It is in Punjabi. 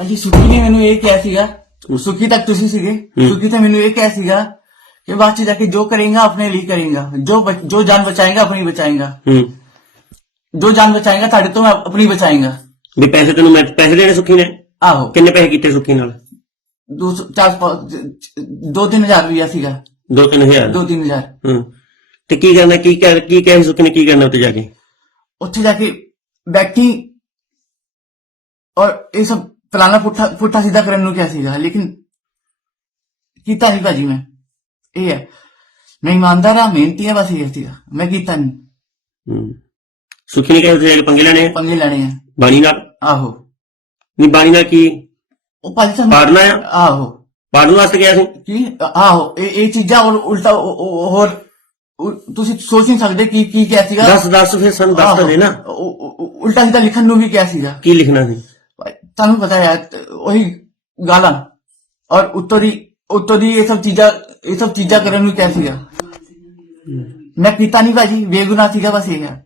ਅਜੀ ਸੁਖੀ ਨੇ ਮੈਨੂੰ ਇਹ ਕਿਹਾ ਸੀਗਾ। ਸੁਖੀ ਤੱਕ ਤੁਸੀਂ ਸੀਗੇ। ਸੁਖੀ ਤਾਂ ਮੈਨੂੰ ਇਹ ਕਿਹਾ ਸੀਗਾ ਕਿ ਬਾਅਦ ਚ ਜਾ ਕੇ ਜੋ ਕਰੇਗਾ ਆਪਣੇ ਲਈ ਕਰੇਗਾ। ਜੋ ਜੋ ਜਾਨ ਬਚਾਏਗਾ ਆਪਣੀ ਬਚਾਏਗਾ। ਹੂੰ। ਜੋ ਜਾਨ ਬਚਾਏਗਾ ਤੁਹਾਡੇ ਤੋਂ ਆਪਣੀ ਬਚਾਏਗਾ। ਵੀ ਪੈਸੇ ਤੈਨੂੰ ਮੈਂ ਪੈਸੇ ਦੇਣੇ ਸੁੱਖੀ ਨੇ? ਆਹੋ। ਕਿੰਨੇ ਪੈਸੇ ਕੀਤੇ ਸੁੱਖੀ ਨਾਲ? ਦੋ ਸੌ- ਚਾਰ ਪੰਜ- ਦੋ ਤਿੰਨ ਹਜ਼ਾਰ ਰੁਪਇਆ ਸੀਗਾ। 2-3000 ਦੋ ਤਿੰਨ ਹਜ਼ਾਰ। ਹੂੰ। ਤੇ ਕੀ ਕਰਨਾ ਕੀ ਕਰ ਕੀ ਕਹਿ ਸੁੱਖੀ ਨੇ ਕੀ ਕਰਨਾ ਉੱਤੇ ਜਾ ਕੇ? ਉੱਥੇ ਜਾ ਕੇ ਬੈਠੀ ਔਰ ਇਹ ਸਭ ਫਲਾਣਾ ਪੁੱਠਾ ਪੁੱਠਾ ਸਿੱਧਾ ਕਰਨ ਨੂੰ ਕਿਹਾ ਸੀਗਾ ਲੇਕਿਨ ਕੀਤਾ ਨਹੀਂ ਭਾਜੀ ਮੈਂ। ਇਹ ਹੈ ਮੈਂ ਇਮਾਨਦਾਰ ਆ ਮਿਹਨਤੀ ਆ ਬਸ ਇਹ ਸੀਗਾ। ਮੈਂ ਕੀਤਾ ਨਹੀਂ ਹੂੰ। ਸੁੱਖੀ ਨੇ ਕਿਹਾ ਕੇ ਪੰਗੇ ਲੈਣੇ ਆ? ਪੰਗੇ ਲੈਣੇ ਆ। ਬਾਣੀ ਨਾਲ? ਆਹੋ। ਨਹੀਂ ਬਾਣੀ ਨਾਲ ਕੀ? ਉਹ ਭਾਜੀ ਸਾਨੂੰ ਪਾੜਨਾ ਆ? ਆਹੋ। ਪਾੜਨ ਵਾਸਤੇ ਗਿਆ ਸੀ? ਕੀ? ਆਹੋ। ਇਹ ਇਹ ਚੀਜ਼ਾਂ ਉਲਟਾ ਉਹ- ਉਹ- ਹੋਰ ਤੁਸੀਂ ਸੋਚ ਨਹੀਂ ਸਕਦੇ ਕੀ ਕੀ ਕਿਹਾ ਸੀਗਾ। ਦੱਸ ਦੱਸ ਫਿਰ ਸਾਨੂੰ ਦੱਸ ਤਾਂ ਦੇ ਨਾ। ਆਹੋ, ਉ- ਉ- ਉ- ਉਲਟਾ ਸਿੱਧਾ ਲਿਖਣ ਨੂੰ ਵੀ ਕਿਹਾ ਸੀਗਾ। ਕੀ ਲਿਖਣਾ ਸੀ? ਤੁਹਾਨੂੰ ਪਤਾ ਹੈ ਉਹੀ ਗਾਲਾਂ। ਔਰ ਉੱਤੋਂ ਦੀ ਉੱਤੋਂ ਦੀ ਇਹ ਸਭ ਚੀਜ਼ਾਂ ਇਹ ਸਭ ਚੀਜ਼ਾਂ ਕਰਨ ਨੂੰ ਕਿਹਾ ਸੀਗਾ। ਮੈਂ ਪੀਤਾ ਨਹੀਂ ਭਾਜੀ ਬੇਗੁਨਾਹ ਸੀਗਾ ਬਸ ਇਹ ਹੈ